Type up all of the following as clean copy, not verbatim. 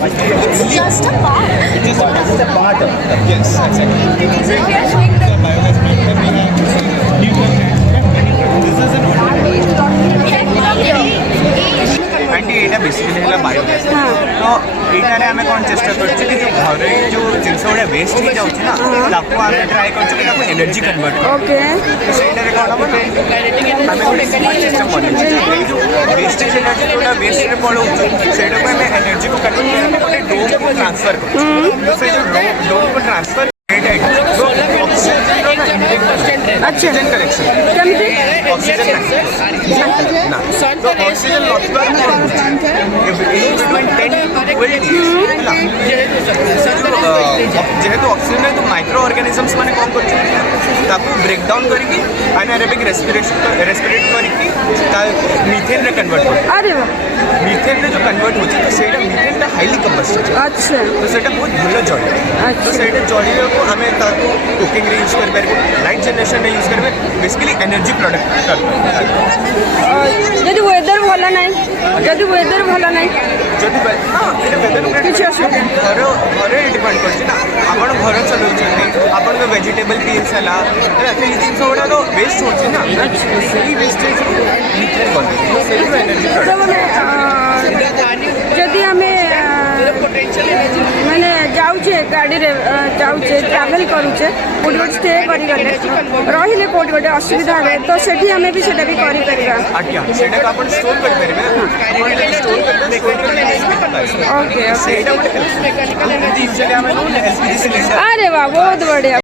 It's just a part. Just a part of it. Yes, exactly. So we are showing the Biogas plant, we have this is an aunty यहाँ basically है biogas तो यहाँ आम कौन चेष्टा कर जो घर जो जिनस गुड़ा वेस्ट हो जाऊँगी ना आम ट्राए कर एनर्जी कन्वर्ट कर तो सही कौन हम आम चेष्टा कर वेस्टेज एनर्जी जोटा वेस्ट पड़ो से एनर्जी को कन्वर्ट कर डोम को ट्रांसफर कर से जो डोम को ट्रांसफर ऑक्सीजन कलेक्शन ऑक्सीजन तो ऑक्सीजन जेहेतु ऑक्सीजन तो माइक्रो ऑर्गेनिजम्स मैंने कौन कर ब्रेक डाउन करके एनारोबिक रेस्पिरेट करके मीथेन रे कन्वर्ट कर मीथेन रे जो कन्वर्ट होची तो सेटा मीथेन टा हाईली कंबस्टेबल अच्छा तो सेटा बहुत भलो जड़ी तो सेटा जड़ी को हमें ताको कुकिंग रे यूज कर पारे लाइट जनरेशन रे यूज कर बेसिकली एनर्जी प्रोडक्ट कर যদি ওয়েদার ভালো নাই যদি ওয়েদার ভালো নাই যদি हां এটা वेदर কিছু অসুবিধা घर घरे डिपेंड करछि ना आपण घर चलाउछन्ती आपण को वेजिटेबल पील्स हला ए जिंस गुडा तो वेस्ट होछि ना सेही वेस्टेज मीथेन बने सेही एनर्जी যদি আমি মানে যাଉଛେ ଗାଡ଼ିରେ ଯାଉଛେ ଟ୍ରାଭେଲ୍ କରୁଛେ କେଉଁଠି ଗୋଟେ ଷ୍ଟେ କରିଗଲେ ରହିଲେ କେଉଁଠି ଗୋଟେ ଅସୁବିଧା ହୁଏ ତ ସେଠି ଆମେ ବି ସେଇଟା ବି କରିପାରିବା ଆଜ୍ଞା ସେଇଟା ଆପଣ ଷ୍ଟୋର କରିପାରିବେ ଆପଣ ଷ୍ଟୋର କରିପାରିବେ ଓକେ ସେଇଟା ଗୋଟେ ଇନିशियली ଆମେ ନୋ ଏଲପିଜି सिलेंडर ଆରେ ବା ବହୁତ ବଢ଼ିଆ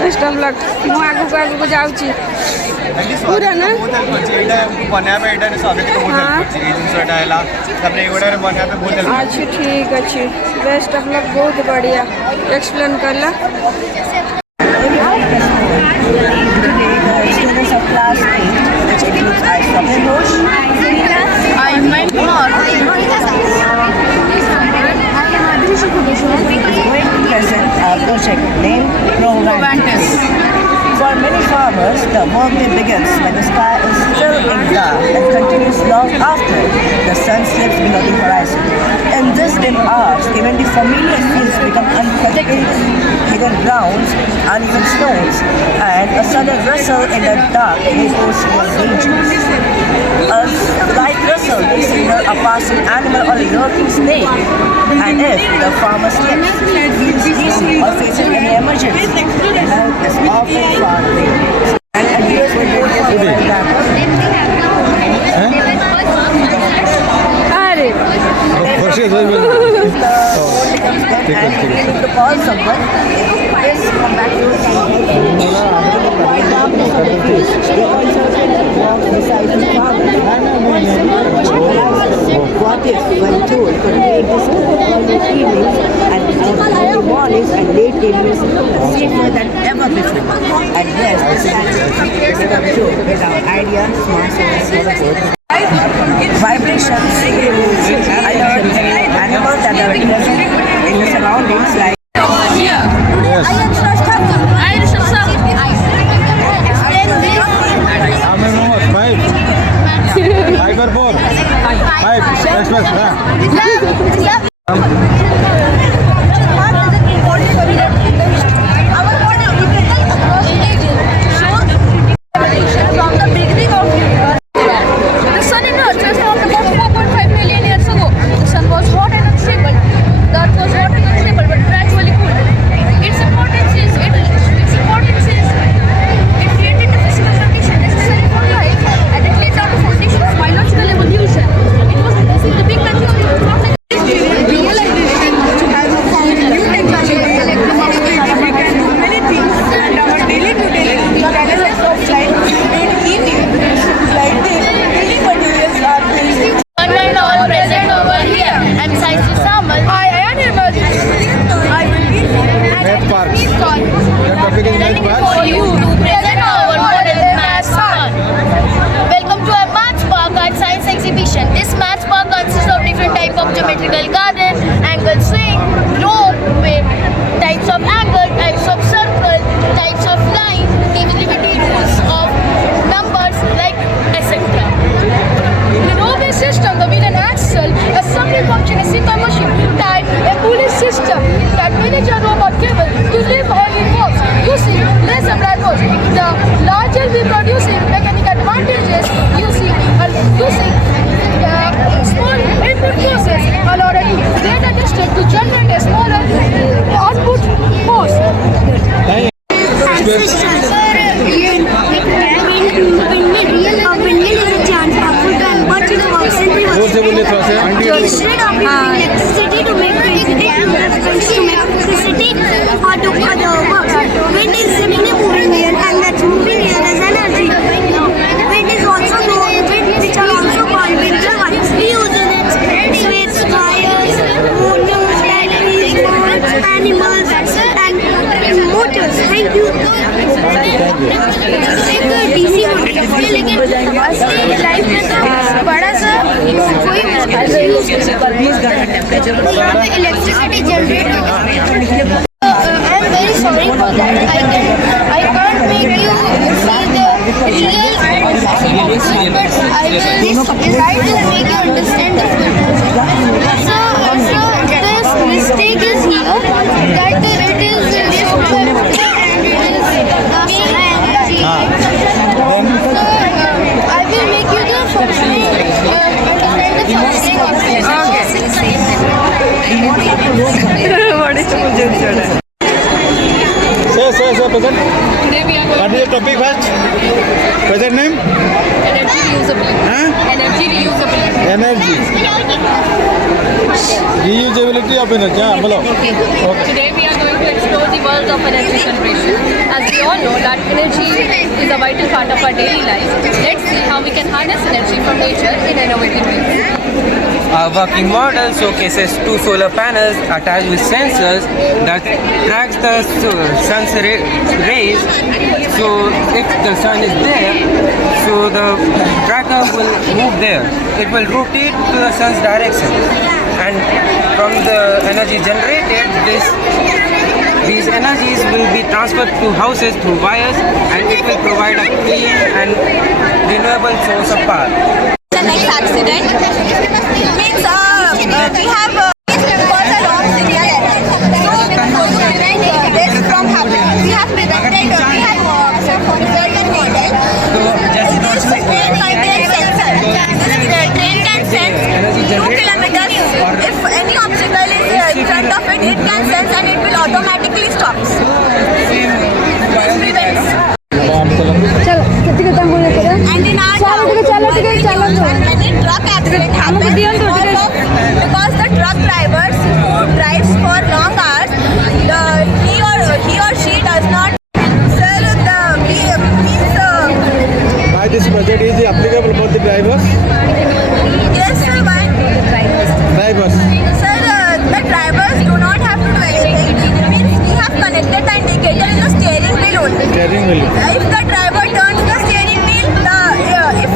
बेस्ट ऑफ लक मु आगु आगु जाउची पूरा ना एटा बना पे एटा सॉलिड को बहुत हेल्प करछि ए जिंसटा हैला तबरे एगोडा बना पे बहुत हेल्प अच्छा ठीक अछि बेस्ट ऑफ लक बहुत बढ़िया एक्सप्लेन करला Students of class 8, which includes Aisha Ghosh, going to present a project named Provantis. For many farmers, the work day begins when the sky is still in dark and continues long after the sun slips below the horizon. In these dim hours, even the familiar fields become unpredictable. Hidden grounds, uneven stones, and a sudden rustle in the dark may pose real dangers. A slight rustle may signal a passing animal or a lurking snake, and if the farmer slips, feels easy or faces any emergency, the help is often far away. And adheres with both his and if you need to call someone, please come back to your white darkness on the face. They also walk beside the farmer. One simple question arises: what if, when told, could make this early evenings and early mornings and late evenings safer than ever before? And yes, this is true with our idea, smart service. Vibrations, alerts, animals that are present in the surroundings like geometrical garden, angle swing, globe with types of angle, types of circle, types of line. Thank you. एक DC होती है लेकिन असली life में तो बड़ा सा कोई यहाँ पे इलेक्ट्रिसिटी जनरेट होगी। I am very sorry for that. I can't make you see the real process, but I will try to make you understand the full process. So this mistake is here that it is disrespectful and it is being energy. So I will make you the functioning understand the functioning of it. Sir, present. What is the topic first? Present name? Energy reusability. Huh? Energy reusability. Energy. Reusability of energy. हाँ, बोलो. Okay. Today we are going to explore the world of energy generation. As we all know that energy is a vital part of our daily life. Let's see how we can harness energy from nature in innovative ways. Our working model showcases two solar panels attached with sensors that tracks the sun's rays. So if the sun is there, so the tracker will move there. It will rotate to the sun's direction, and from the energy generated, these energies will be transferred to houses through wires, and it will provide a clean and renewable source of power. The next accident means we have caused a wrong signal error. So to prevent this from happening, we have prevented, we have observed a model. This train contains sensor. This train can sense 2 kilometers. If any obstacle is in front of it, it can sense and it will automatically stop. This prevents. चलो कितनी कितना बोले तेरा And in our चलो ठीक है many truck accident happens because the truck drivers who drives for long hours, he or she does not sell the means. Why this project is applicable for the drivers? Yes, sir. Why? Drivers. Sir, the drivers do not have to do anything. Means we have connected the indicator in the steering wheel only. Steering wheel. If the driver turns the steering wheel, if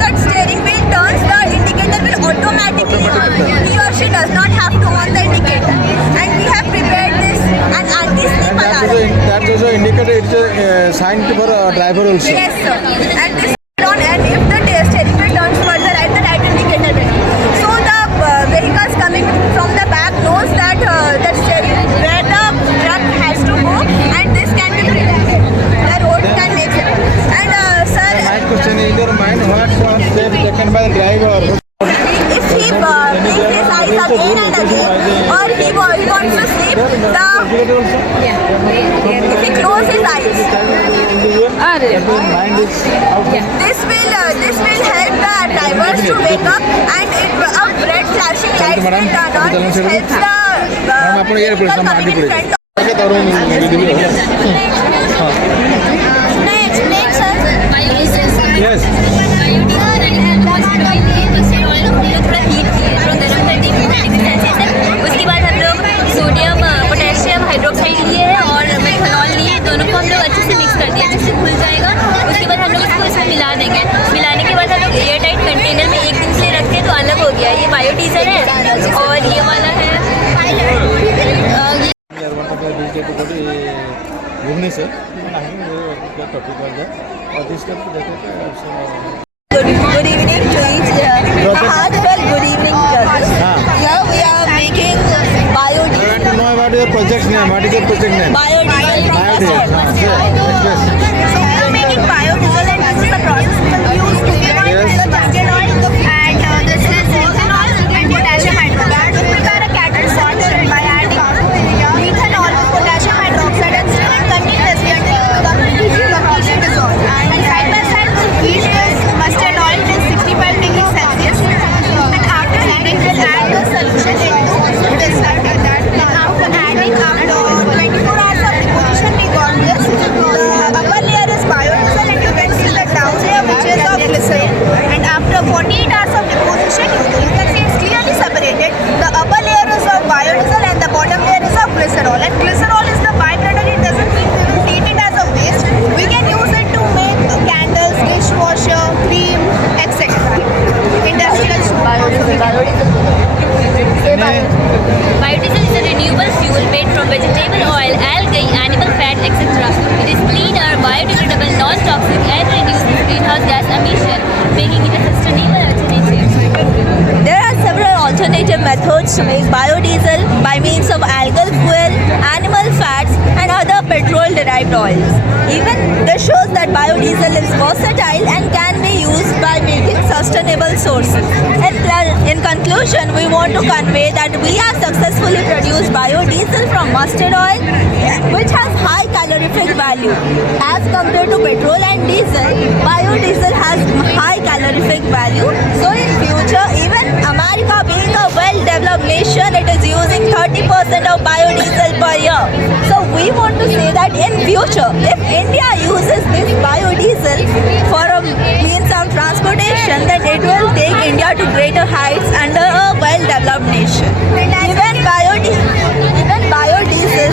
the steering wheel turns, the indicator will automatically on. He or she does not have to on the indicator. And we have prepared this an anti-slip alarm. That also indicator it's a sign for driver also. Yes, sir. And this on, and if the steering wheel turns further right, the right indicator will. So the vehicles coming from the back knows that the steering where the truck has to go, and this can be prevented. The road can make it. And sir, My question is in your mind, what step taken by the driver? if he blinks his eyes again and again, or he wants to sleep, if he closes his eyes, अरे Mind is out. this will help the drivers to wake up, and a red flashing lights will turn on, which helps the आपण ये vehicle प्रश्न coming in front of. क्या करो Yes. उसके बाद हम लोग सोडियम पोटेशियम हाइड्रोक्साइड लिए हैं और मेथनॉल लिए, दोनों को हम लोग अच्छे से मिक्स कर दिया, जिससे खुल जाएगा। उसके बाद हम लोग इसको इसमें मिला देंगे। मिलाने के बाद हम लोग एयर टाइट कंटेनर में 1 दिन से रखते हैं तो अलग हो गया। ये बायोडीजल है और ये वाला है भुवनेश्वर टॉपिक और this Good evening to each. Heartfelt good evening, judges. Here we are making biodiesel. I want to know about your project name. What is your project name? Biodiesel from Biodiesel. mustard. Yes. So we are making biodiesel, and this is the process we will use to give oil, Yes. the mustard oil, and this is ethanol and potassium hydroxide. We prepare a cattle solution by adding ethanol with potassium hydroxide and stir it continuously until the completion dissolved. And side by side, heat this mustard oil till 65 degrees Celsius. And after heating, we'll add the solution into this. And after adding, after 24 hours of deposition, we got this. mustard oils. Even this shows that biodiesel is versatile and can be used by making sustainable sources. In conclusion, we want to convey that we have successfully produced biodiesel from mustard oil, which has high calorific value. As compared to petrol and diesel, biodiesel has high calorific value. So in future, even America being a well-developed nation, it is using 30% of biodiesel per year. So we want to say that in future, if India uses this biodiesel for a means of transportation, then it will take India to greater heights under a well-developed nation. Even biodiesel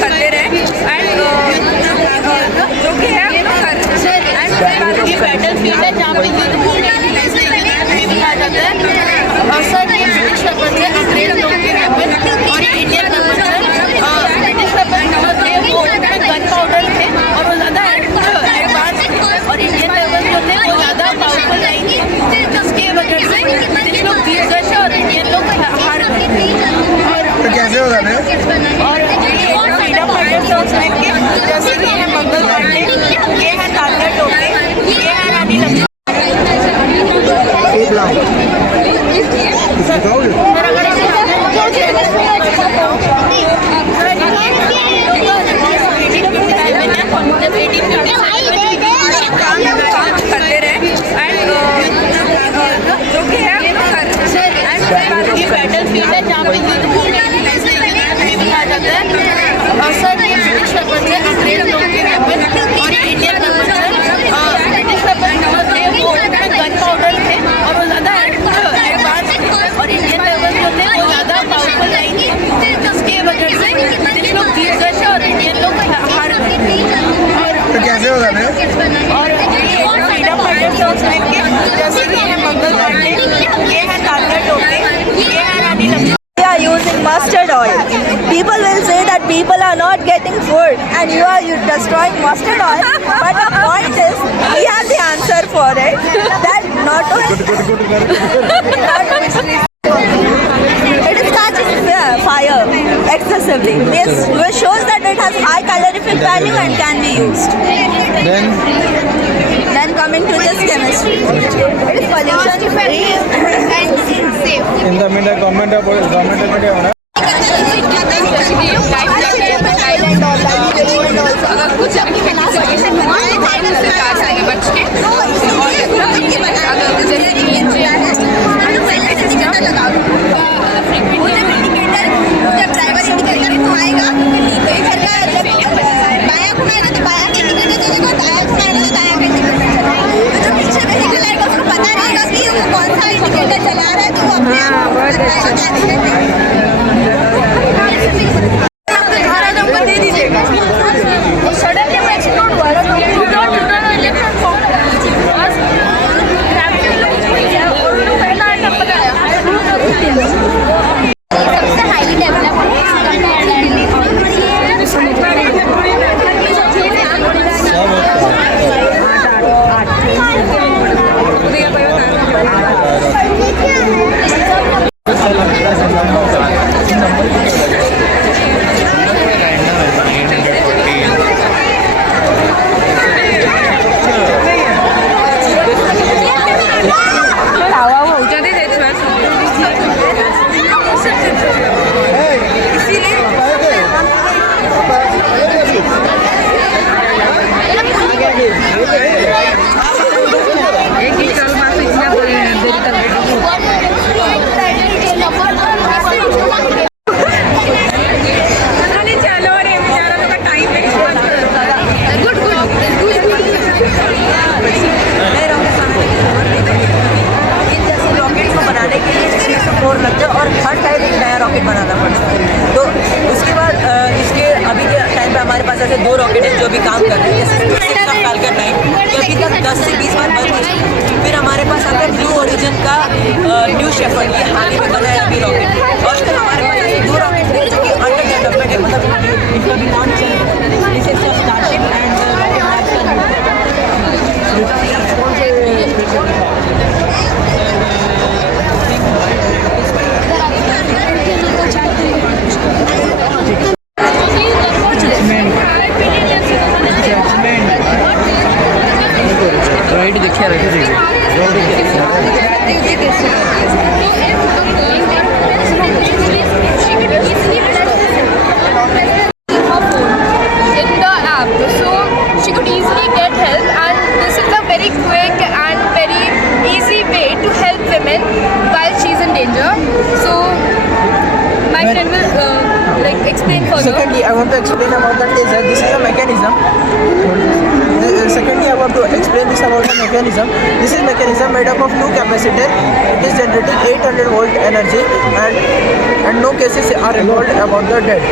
करते रहे and जो कि है battle field है जहाँ पे भी आ जाता है और सर ये ब्रिटिश वेपन है अंग्रेज लोग के वेपन और ये इंडियन वेपन है ब्रिटिश वेपन थे वो गन पाउडर थे और वो ज़्यादा एडवांस थे और इंडियन वेपन जो थे वो ज़्यादा पावरफुल नहीं थे जिसकी वजह से ब्रिटिश लोग जीत गए थे और इंडियन लोग हार गए थे कैसे होगा ना और फ्रीडम फाइटर से उसमें के जैसे कि है मंगल पांडे ये है तान्या टोपे ये है रानी लक्ष्मी करते रहे एंड जो कि है बैटल फील्ड है जहाँ पे भी आ जाता है और सर ये ब्रिटिश वेपन है अंग्रेज लोग के वेपन और ये इंडियन वेपन है ब्रिटिश वेपन थे वो गन पाउडर थे और वो ज़्यादा एडवांस थे और इंडियन वेपन जो थे वो ज़्यादा पावरफुल नहीं थे जिसकी वजह से ब्रिटिश लोग जीत गए थे और इंडियन लोग हार गए थे कैसे होगा ना और फ्रीडम फाइटर से उसमें के जैसे कि है मंगल पांडे ये है तान्या टोपे ये है रानी Lakshmi are using mustard oil. People will say that people are not getting food and you are destroying mustard oil. But the point is, we have the answer for it. That not only it is catching fire excessively. Which shows that it has high calorific value and can be used. Then coming to this chemistry, it is pollution free and safe. In the meantime, government of India अगर कुछ अपनी class सरकार से बच के अगर जैसे driver indicator तो आएगा तो इधर का जब बाया घुमाएगा तो बाया के इंडिकेटर चलेगा दाया घुमाएगा तो दाया के इंडिकेटर चलेगा तो जो पीछे व्हीकल आएगा उसको पता रहेगा कि वो कौन सा इंडिकेटर चला रहा है तो वो अपने आप दे दीजिएगा सडनली मैं एक्सप्लोड हुआ था you don't run electron form बस ग्रेविटी लोग और उन्होंने पहला आइटम बताया सबसे हाईली डेवलप ऐसे 2 रॉकेट हैं जो भी काम कर रहे हैं, जैसे फाल्कन 9 ये अभी तक 10 से 20 बार बन गई। फिर हमारे पास आता है ब्लू ओरिजिन का न्यू शेफर्ड, ये हाल ही में बना है अभी रॉकेट। और फिर हमारे पास ऐसे 2 रॉकेट हैं जो कि अंडर डेवलपमेंट है, मतलब इनका भी लॉन्च है, दिस इज स्टार्टशिप एंड ଏଇଠି ଦେଖିବା in the app, so she could easily get help, and this is a very quick and very easy way to help women while she's in danger. So my friend will like explain further. Secondly, I want to explain about the taser. This is a mechanism. Secondly, I want to explain this about the mechanism. This is mechanism made up of two capacitors. It is generating 800 volt energy, and no cases are involved about the dead.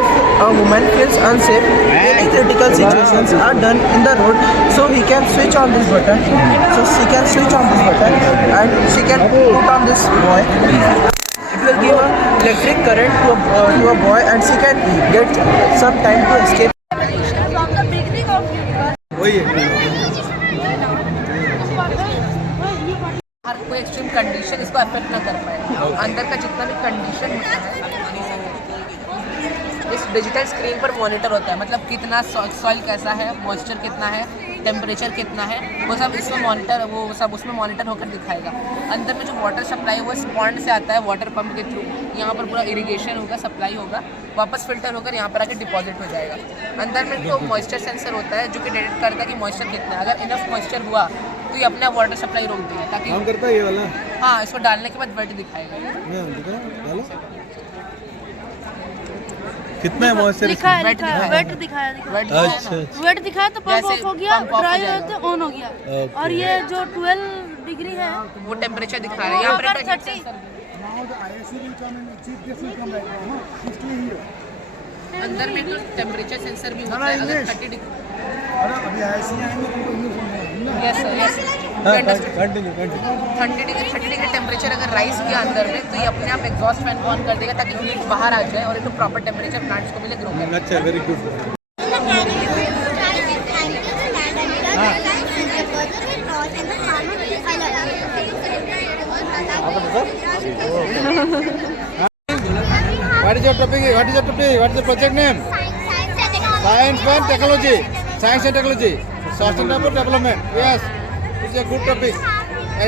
If a woman feels unsafe, any critical situations are done in the road, so he can switch on this button. So she can switch on this button, and she can put on this boy. It will give a electric current to a boy, and she can get some time to escape. From the beginning of universe. हर कोई extreme condition इसको affect ना कर पाए। अंदर का जितना भी condition होता है इस डिजिटल स्क्रीन पर मॉनिटर होता है, मतलब कितना सॉइल कैसा है, मॉइस्चर कितना है, टेम्परेचर कितना है, वो सब इसमें मॉनिटर उसमें मॉनिटर होकर दिखाएगा। अंदर में जो वाटर सप्लाई है वो इस पॉइंट से आता है, वाटर पंप के थ्रू यहाँ पर पूरा इरिगेशन होगा, सप्लाई होगा, वापस फिल्टर होकर यहाँ पर आके डिपॉजिट हो जाएगा। अंदर में तो मॉइस्चर सेंसर होता है जो कि डिटेक्ट करता है कि मॉइस्चर कितना है। अगर इनफ मॉइस्चर हुआ तो ये अपने आप वाटर सप्लाई रोक देगा ताकि काम करता है ये वाला। हाँ, इसको डालने के बाद वेट दिखाएगा। कितना है मॉइस्चर? वेट दिखाया अच्छा वेट दिखाया तो पंप ऑफ हो गया, ड्राई हो तो ऑन हो गया। और ये जो 12 डिग्री है वो टेम्परेचर दिखा रहा है यहाँ पर 30। अंदर में तो टेम्परेचर सेंसर भी होता है। अगर 30 degree yes sir 30 degree temperature अगर राइज किया अंदर में तो ये अपने आप एग्जॉस्ट फैन को ऑन कर देगा ताकि हीट बाहर आ जाए और एक तो प्रॉपर टेम्परेचर प्लांट्स को मिले ग्रो करने। अच्छा, very good. What is your topic? What is the project name? Science and technology. Science and technology. Sustainable development. Yes, it's a good topic.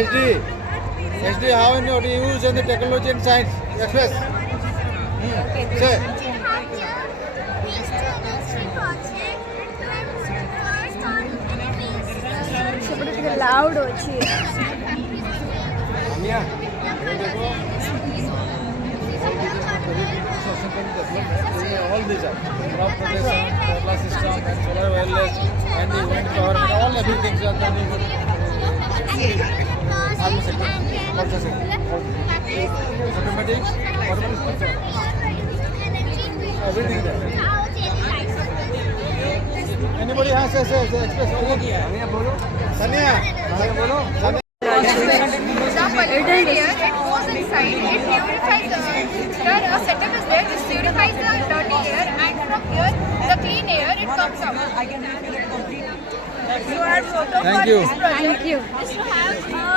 SD, how do you use in the technology and science? Express. Say. loud ଅଛି। All these are crop protection, solar system, and solar wireless, and the wind power, and all everything are done in mathematics, everything there. Anybody has express? Sanya, bolo. It goes inside, it purifies the air. Here a setup is there, which purifies the dirty air, and from here, the clean air, it comes out. So our motto for Thank you. this project is to have a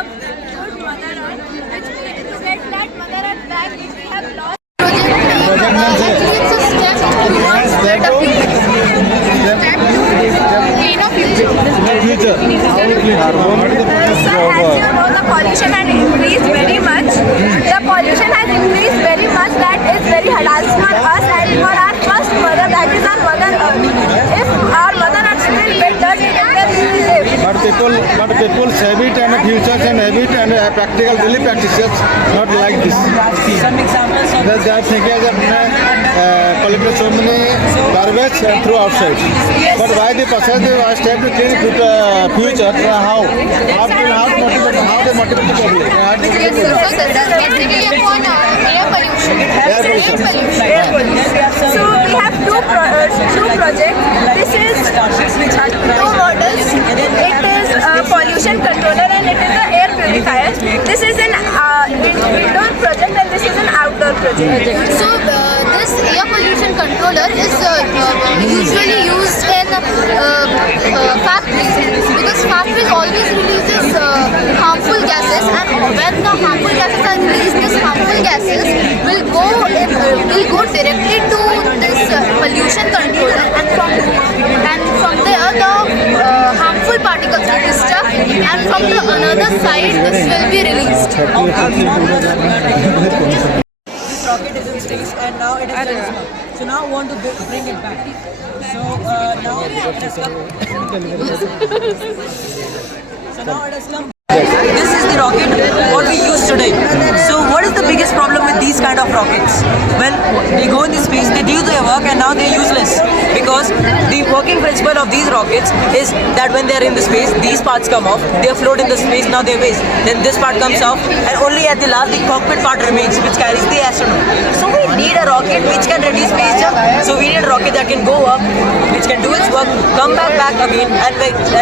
good Mother Earth, to get that Mother Earth back which we have lost. Future. How to clean? What is the process? As you know, the pollution has increased very much. The pollution has increased very much that is very harassing for us and for our first mother, that is our Mother Earth. If our Mother Earth still get dirty, then we will live. But people have it and futures and habit and practical daily practices not like this. Some examples of They are thinking that collected so many garbage and throw outside. But why the process they step to clean future? How they motivate the public? Yes, sir. So this is basically upon air pollution. So we have two projects. This is two models. It is a pollution controller and it is an air purifier. This is an indoor project and this is an outdoor project. So this air pollution controller is usually used in factories because factories always releases harmful gases, and when the harmful gases are released, these harmful gases will go directly to this pollution controller, and from there the harmful particles will be stuck This rocket is in space and now it has done its work. So now we want to bring it back. So now it has come. So now it has come. This is the rocket what we use today. So what is the biggest problem with these kind of rockets? Well, they go in the space, they do their work and now they're useless. Because the working principle of these rockets is that when they're in the space, these parts come off, they float in the space, now they're waste. Then this part comes off and only at the last the cockpit part remains, which carries the astronaut. So we need a rocket which can reduce space jump. So we need a rocket that can go up, which can do its work, come back again and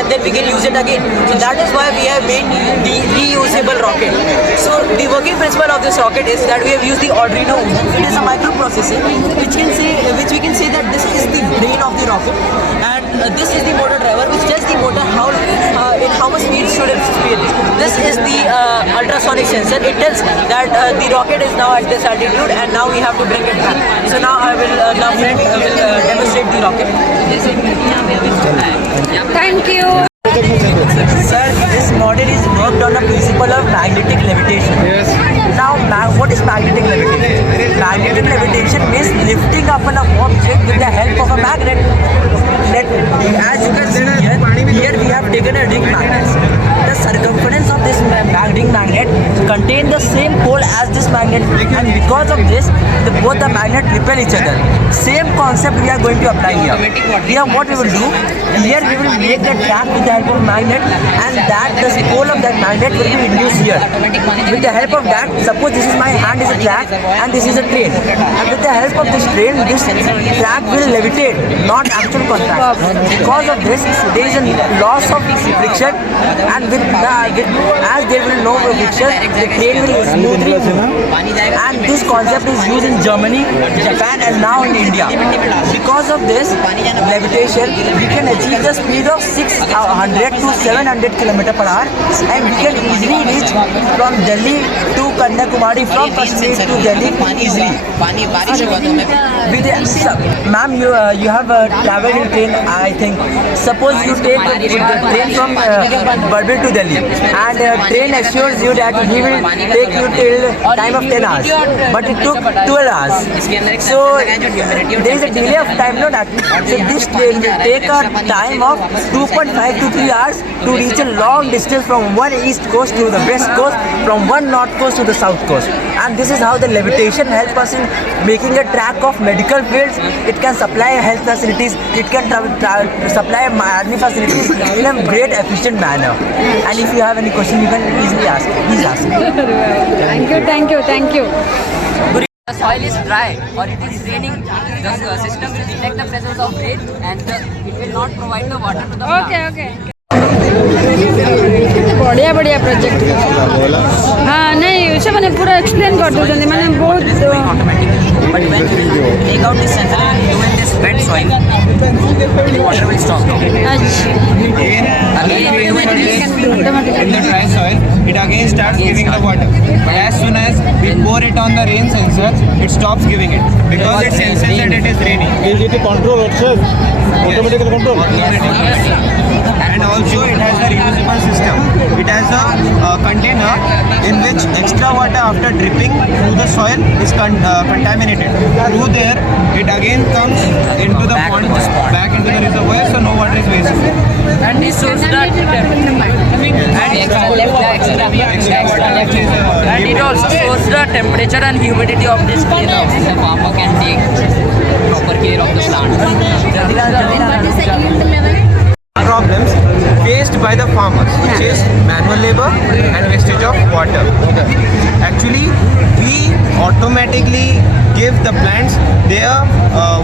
then we can use it again. So that is why we have made the reusable rocket. So the working principle of this rocket is that we have used the Arduino Uno. It is a microprocessor which we can say that this is the brain of the rocket, and this is the motor driver which tells the motor in how much speed should it spin. This is the ultrasonic sensor. It tells that the rocket is now at this altitude and now we have to bring it back. So now I will demonstrate the rocket. Thank you. Sir, this model is worked on the principle of magnetic levitation. Yes. Now, what is magnetic levitation? Magnetic levitation means lifting up an object with the help of a magnet. As you can see here we have taken a ring magnet. The circumference of this ring magnet contains the same pole as this magnet, and because of this, both the magnet repel each other. Same concept we are going to apply here. Here, what we will do? Here we will make the track with the help of magnet, and the pole of that magnet will be induced here. With the help of that, suppose this is my hand is a track and this is a train, and with the help of this train, this track will levitate, not actual contact. Because of this, there is a loss of friction, and as there will no friction, the train will smoothly move. And this concept is used in Germany, Japan, and now in India. Because of this levitation, we can achieve the speed of 600 to 700 km/h, and we can easily reach from Delhi to Kanyakumari, from Kashmir to Delhi easily. Ma'am, you have traveled in train, I think. Suppose you take the train from Barbil to Delhi, and train assures you that he will take you till time of 10 hours, but it took 12 hours. So there is a delay of time, no? So this train will take a time of 2.5 to 3 hours to reach a long distance from one east coast to the west coast, from one north coast to the south coast. And this is how the levitation helps us in making a track of medical fields. It can supply health facilities, it can supply army facilities in a great efficient manner. And if you have any question, you can easily ask. Please ask. Thank you. The soil is dry or it is raining, the system will detect the presence of rain and it will not provide the water to the plant. बढ़िया बढ़िया project हाँ नहीं उसे मैंने पूरा explain कर दूँ मैंने बहुत But when you take out this sensor and do in this wet soil, the water will stop. In the dry soil, it again starts giving the water. But as soon as we pour it on the rain sensor, it stops giving it because it senses that it is raining. Is it a control also? Automatic control? And also it has a reusable system. It has a container in which extra water after dripping through the soil is contaminated. Through there, it again comes into the pond, back into the reservoir, so no water is wasted. And this shows that and it also shows the temperature and humidity of this greenhouse. The farmer can take proper care of the plant. Problems faced by the farmers, which is manual labor and wastage of water. Actually, we automatically give the plants their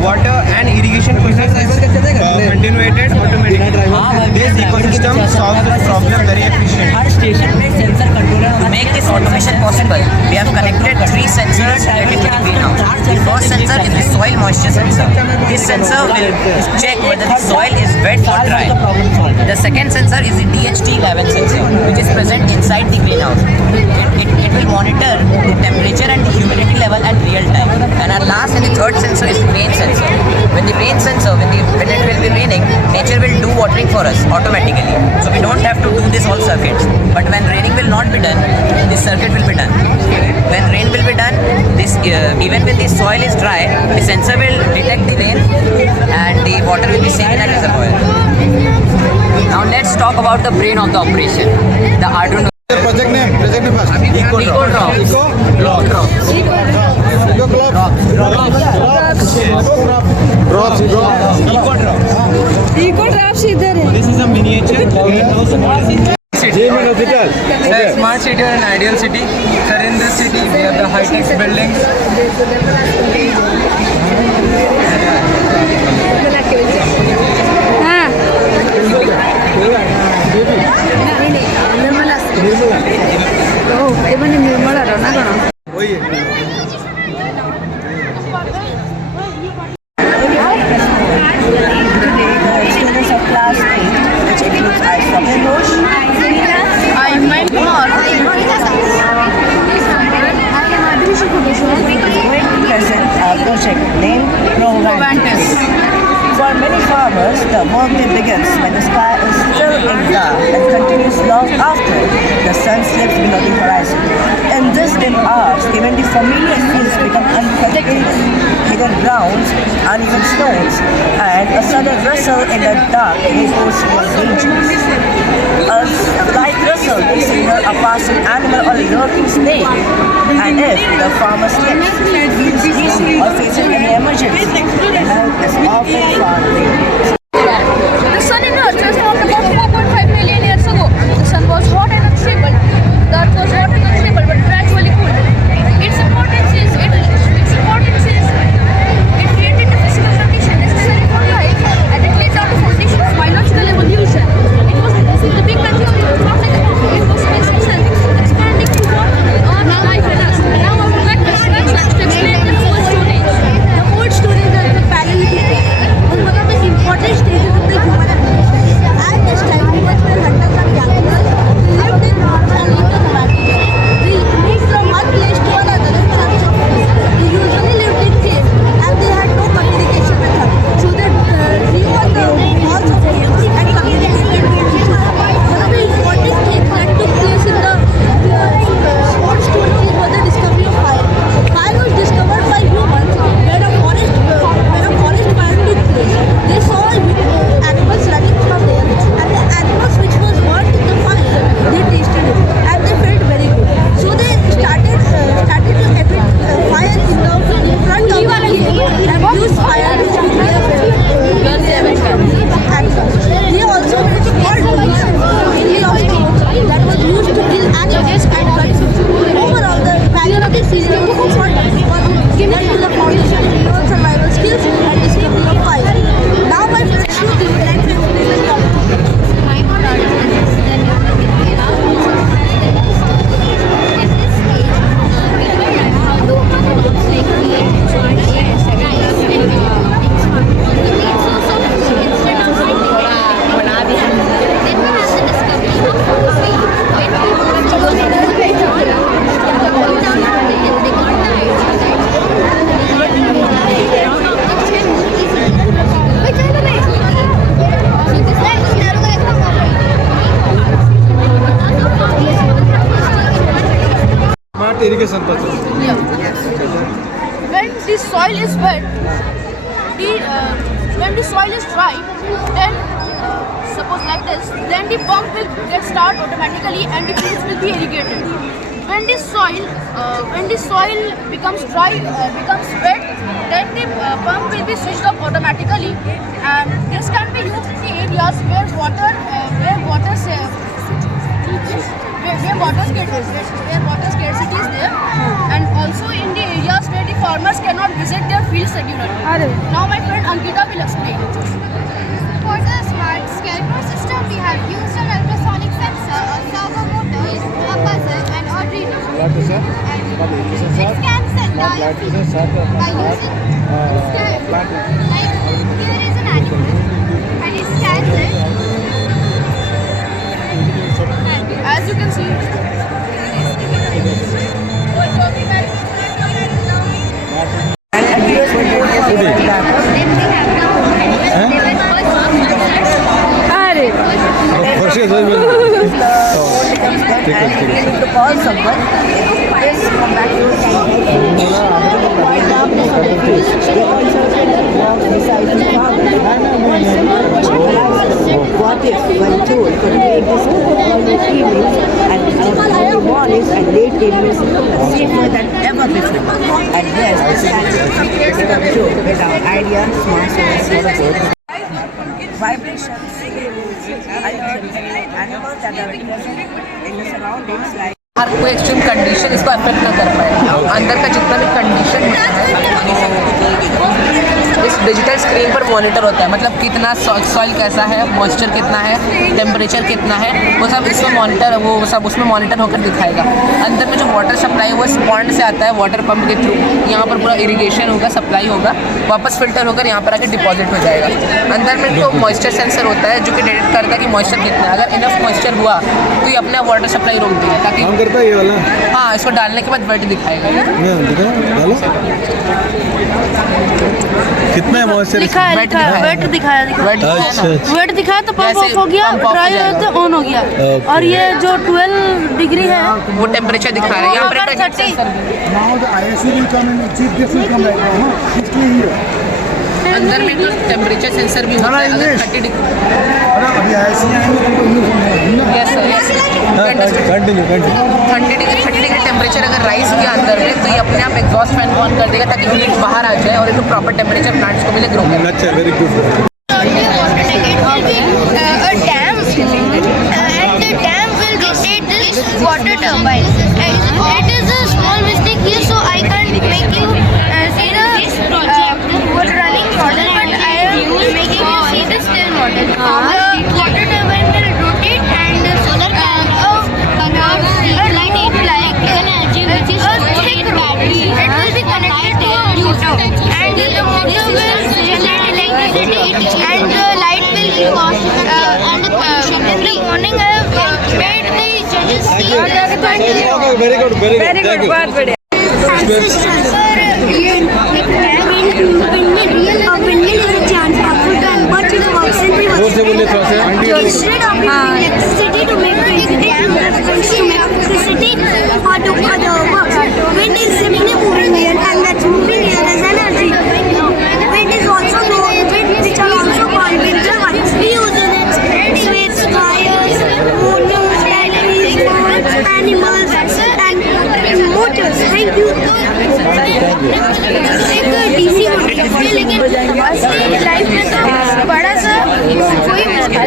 water and irrigation process is continuated automatically. This ecosystem solves this problem very efficiently. Our station में sensor controller to make this automation possible, we have connected 3 sensors related to the greenhouse. The first sensor is the soil moisture sensor. This sensor will check whether the soil is wet or dry. The second sensor is the DHT11 sensor, which is present inside the greenhouse. It will monitor the temperature and the humidity level at real time. And our last and the third sensor is the rain sensor. when the rain sensor, when it will be raining, nature will do watering for us automatically. So we don't have to do this all circuits. But when raining will not be done, this circuit will be done. When rain will be done, this even when the soil is dry, the sensor will detect the rain and the water will be saved in that reservoir. Now let's talk about the brain of the operation, the Arduino. Project name first. EcoDrops. EcoDrops इधर है. This is a miniature greenhouse. The smart city or an ideal city. Sir, in this city we have the high-tech buildings. Students of class 8, which includes Aisha Ghosh, going to present a project named Provantis. For many farmers, the workday begins when the sky is still in dark and continues long after the sun slips below the horizon. In these dim hours, even the familiar fields become unpredictable. Hidden grounds, uneven stones, and a sudden rustle in the dark may pose real dangers. A slight rustle may signal a passing animal or a lurking snake, and if the farmer slips, feels dizzy or facing any emergency, help is often far away. The sun in Earth was formed about 4.5 million years ago. The sun was hot and unstable. The Earth was hot and unstable, but gradually cooled. Its importance is it created the physical condition necessary for life, and it laid down the foundation of biological evolution. It was the big bang theory. It was not like a bomb. It was space itself expanding to what our life and us. Now I would like to explain the whole story. The whole story is the Paleolithic age. Was one of the important stages of the human evolution. At this time, humans were hunters and gatherers who lived in Paleolithic valleys. They moved from one place to another in search of food. They usually lived in caves and they had no communication method. So they drew on the walls of caves and communicated with each other. One of the important things that took place in the whole story was the discovery of fire. Fire was discovered by humans when a forest fire took place. They saw animals running from there, and the animals which was burnt in the fire, they tasted it and they felt very good. So they started to emit fire in front of the cave and use fire which would be they also made small tools mainly of stone that was used to kill animals and cut. Overall, the Paleolithic system was important because it led to the foundation of human survival skills and discovery of fire. Now my friend Shruti would like to explain the topic. Smart irrigation process. When the soil is wet, when the soil is dry, then suppose like this, then the pump will get start automatically and the fields will be irrigated. When the soil becomes dry, becomes wet, then the pump will be switched off automatically, and this can be used in the areas where water scarcity is there, and also in the areas where the farmers cannot visit their fields regularly. Now my friend Ankita will explain. For the smart scarecrow system, we have used an ultrasonic sensor, a servo motor, a buzzer, and Arduino. It scans the entire field by using like here is an animal, and it scans it. As you can see. And here's what call someone, this combatants can help white darkness on the face. They also can walk beside the farmer. One simple question arises: what if, when told to make this early evenings and early mornings and late evenings safer than ever before? And yes, this can become true with our idea, smart service, vibrations, animals that are present in the surroundings like हर कोई extreme condition इसको affect ना कर पाए। अंदर का जितना भी condition होता है इस डिजिटल स्क्रीन पर मॉनिटर होता है, मतलब कितना सॉइल कैसा है, मॉइस्चर कितना है, टेम्परेचर कितना है, वो सब इसमें मॉनिटर उसमें मॉनिटर होकर दिखाएगा। अंदर में जो वाटर सप्लाई वो पॉन्ड से आता है वाटर पंप के थ्रू, यहाँ पर पूरा इरिगेशन होगा, सप्लाई होगा, वापस फिल्टर होकर यहाँ पर आके डिपॉजिट हो जाएगा। अंदर में तो मॉइस्चर सेंसर होता है जो कि डिटेक्ट करता है कि मॉइस्चर कितना है। अगर इनफ मॉइस्चर हुआ तो ये अपने वाटर सप्लाई रोक देगा ताकि ये वाला। हाँ, इसको डालने के बाद वेट दिखाएगा। कितना है मॉइस्चर? वेट दिखाया अच्छा। वेट दिखाया तो पंप ऑफ हो गया, ड्राई हो तो ऑन हो गया। और ये जो 12 डिग्री है वो टेम्परेचर दिखा रहा है यहाँ पर 30। अंदर में तो टेम्परेचर सेंसर भी होता है। अगर 30 डिग्री टेम्परेचर अगर राइज किया अंदर में तो ये अपने आप एग्जॉस्ट फैन को ऑन कर देगा ताकि हीट बाहर आ जाए और एक प्रॉपर टेम्परेचर प्लांट्स को मिले ग्रो करने। अच्छा, very good. A dam, and the dam will rotate this water turbine. It is a small mistake here, so I can't make you see the running model, but I am making you see the still model. The water turbine will rotate and a thick battery. It will be connected to a motor, and the motor will generate electricity, and the light will be in the morning. I have made the judges see Very good, very good. Thank you. Instead of electricity to make electricity or to other works, wind is simply moving here, and that moving here is energy. Wind is also known, which are also called wind turbines. We use in it switches, wires, motors, batteries, birds, animals, and motors. Thank you. एक DC motor है, लेकिन असली life में तो बड़ा सा कोई यहाँ पे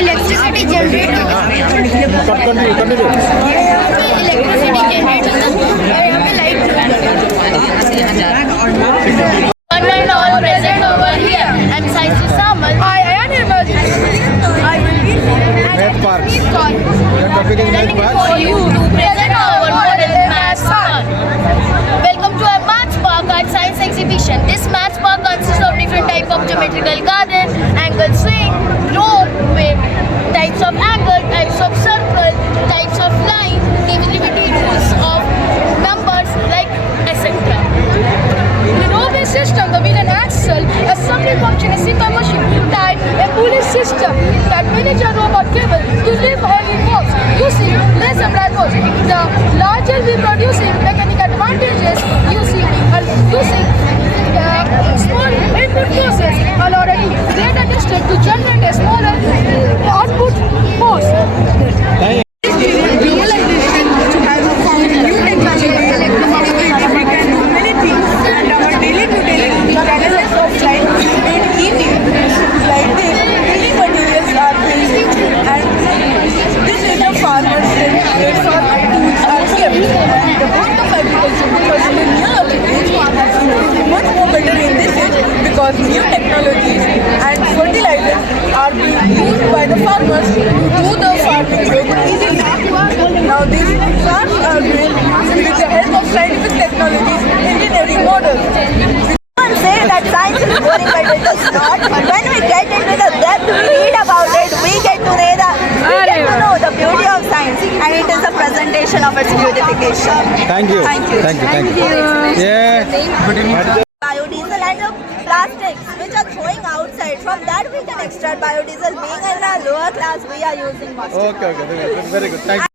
इलेक्ट्रिसिटी जनरेट होगा, इलेक्ट्रिसिटी जनरेट होगा और यहाँ पे light all present over here. I'm Saisi Samal. I am emergency. I will be Math Park. Your topic is Math Park. for you to present our model Maths Park. Welcome to our Maths Park Art Science Exhibition. This Maths Park consists of different types of geometrical garden, angle swing, rope, types of angle, types of circle, types of line, divisibility rules of numbers, like etc. In a rope-based system, the wheel and axle, assembly function is simple machine type, a pulley system that manage a rope or cable to lift heavy works using less applied force. The larger we producing mechanical advantages using small input forces allow a greater distance to generate a smaller output force. Because new technologies and fertilizers are being used by the farmers to do the farming work easily. Now these farms are built with the help of scientific technologies, engineering models. Some say that science is boring, but it is not. When we get into the depth, we read about it, we get to know the beauty of science, and it is a presentation of its beautification. Thank you. Thank you. Thank you. Yeah. biodiesel, and the plastics which are throwing outside. From that we can extract biodiesel. Being in a lower class, we are using mustard. Okay, very good. Thank you.